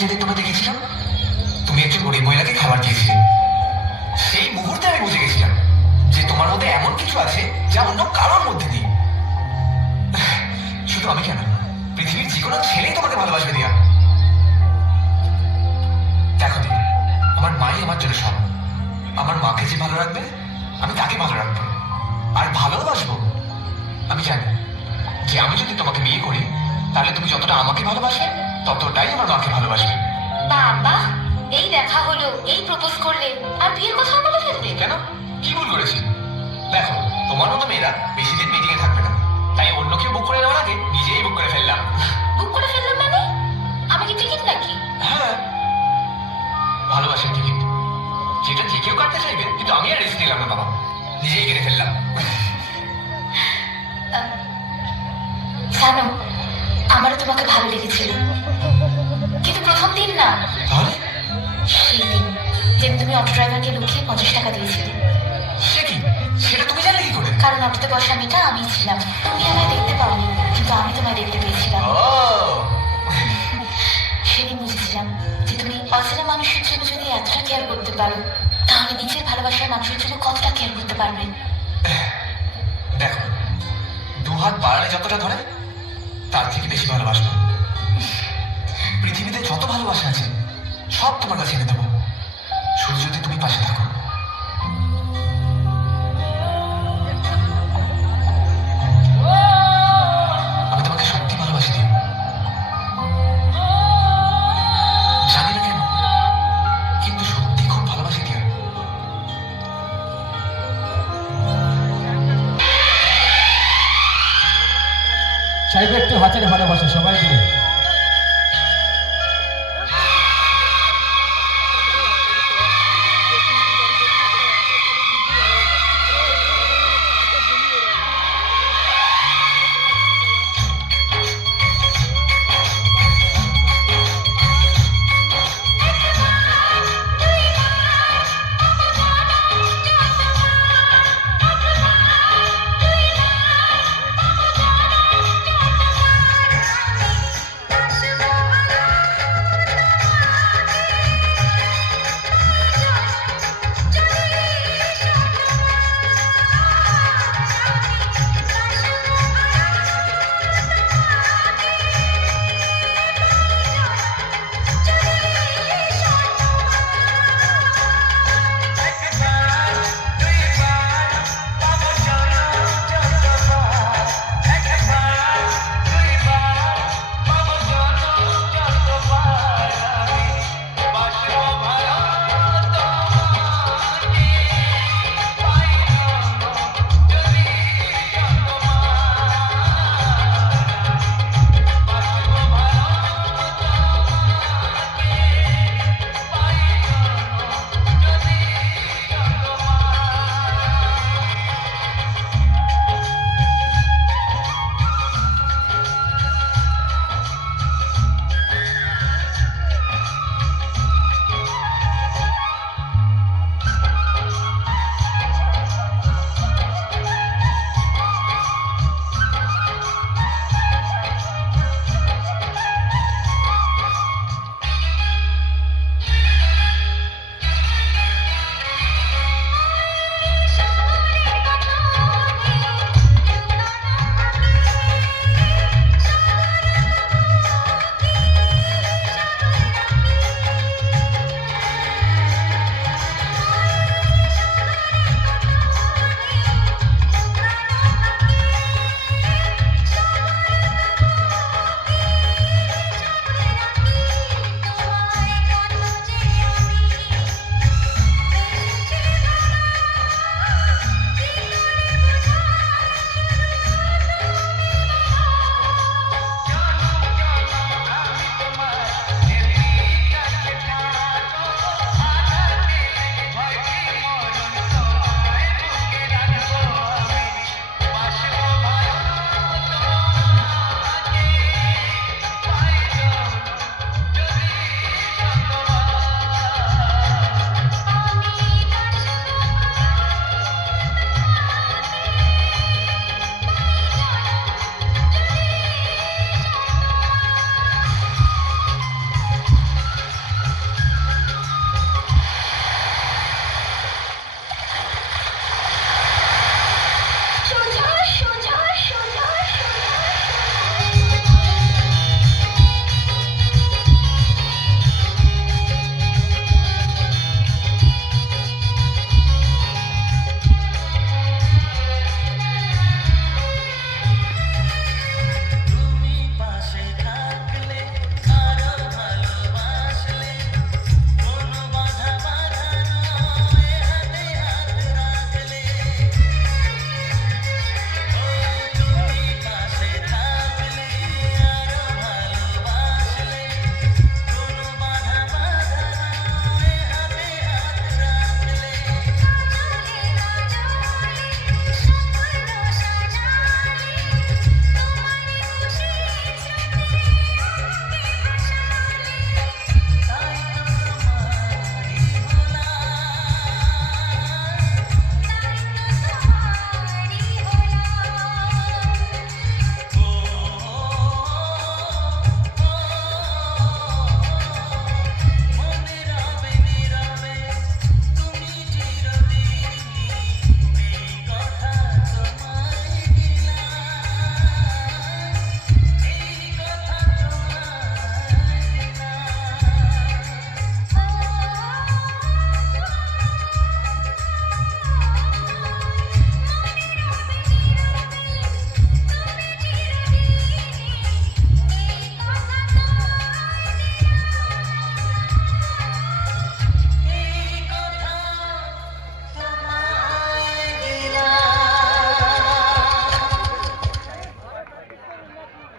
যেদিন তোমায় দেখেছিলাম তুমি একজন গরিব মহিলাকে খাবার দিয়েছিলে, সেই মুহূর্তে আমি বুঝে গেছিলাম যে তোমার মধ্যে এমন কিছু আছে যা অন্য কারোর মধ্যে নেই। শুধু আমি কেন, পৃথিবীর যে কোনো ছেলেই তোমাকে ভালোবাসবে দিয়া। দেখো দিদি, আমার মাই আমার জন্য সব। আমার মাকে যে ভালো রাখবে আমি তাকে ভালো রাখবো আর ভালোবাসবো। আমি জানি যে আমি যদি তোমাকে বিয়ে করি তাহলে তুমি যতটা আমাকে ভালোবাসবে ততটাই আমার মাকে ভালোবাসবে। বাবা, এই দেখা হলো, এই প্রপোজ করলে আর বিয়ের কথা বলে ফেলবে? কেন, কি ভুল করেছি? দেখো, তোমার মতো মেয়েরা বেশি দিন মিটিং এ থাকবে না, তাই অন্য কেউ বুক করে নেওয়ার আগে নিজেই বুক করে ফেললাম। বুক করে ফেললাম মানে? আমি কি টিকিট নাকি? হ্যাঁ, ভালোবাসার টিকিট, যেটা যে কেউ কাটতে চাইবে, কিন্তু আমি আর রিস্ক নিলাম না বাবা, নিজেই কেটে ফেললাম। জানো, আমারও তোমাকে ভালো লেগেছিল, কিন্তু প্রথম দিন না, তাহলে সেই দিন যেদিন তুমি অটো ড্রাইভারকে লুকিয়ে 50 টাকা দিয়েছিলে। সে কি, সেটা তুমি জানলে কি করে? কারণ অটোতে বসা মেয়েটা আমিই ছিলাম। তুমি আমায় দেখতে পাওনি, কিন্তু আমি তোমায় দেখতে পেয়েছিলাম। ও, সেদিন বুঝেছিলাম যে তুমি অচেনা মানুষের জন্য যদি এতটা কেয়ার করতে পারো, তাহলে নিজের ভালোবাসার মানুষের জন্য কতটা কেয়ার করতে পারবে। দেখো, দু হাত বাড়ালে যতটা ধরে তার থেকে বেশি ভালোবাসবো। পৃথিবীতে যত ভালোবাসা আছে সব তোমার কাছে এনে দেবো, শুধু যদি তুমি পাশে থাকো। আমি তোমাকে সত্যি ভালোবাসি দিই, জানি না কেন, কিন্তু সত্যি খুব ভালোবাসি দিই। চাইবে একটু হাতের ভালোবাসা সবাই মিলে।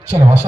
চলো বসো।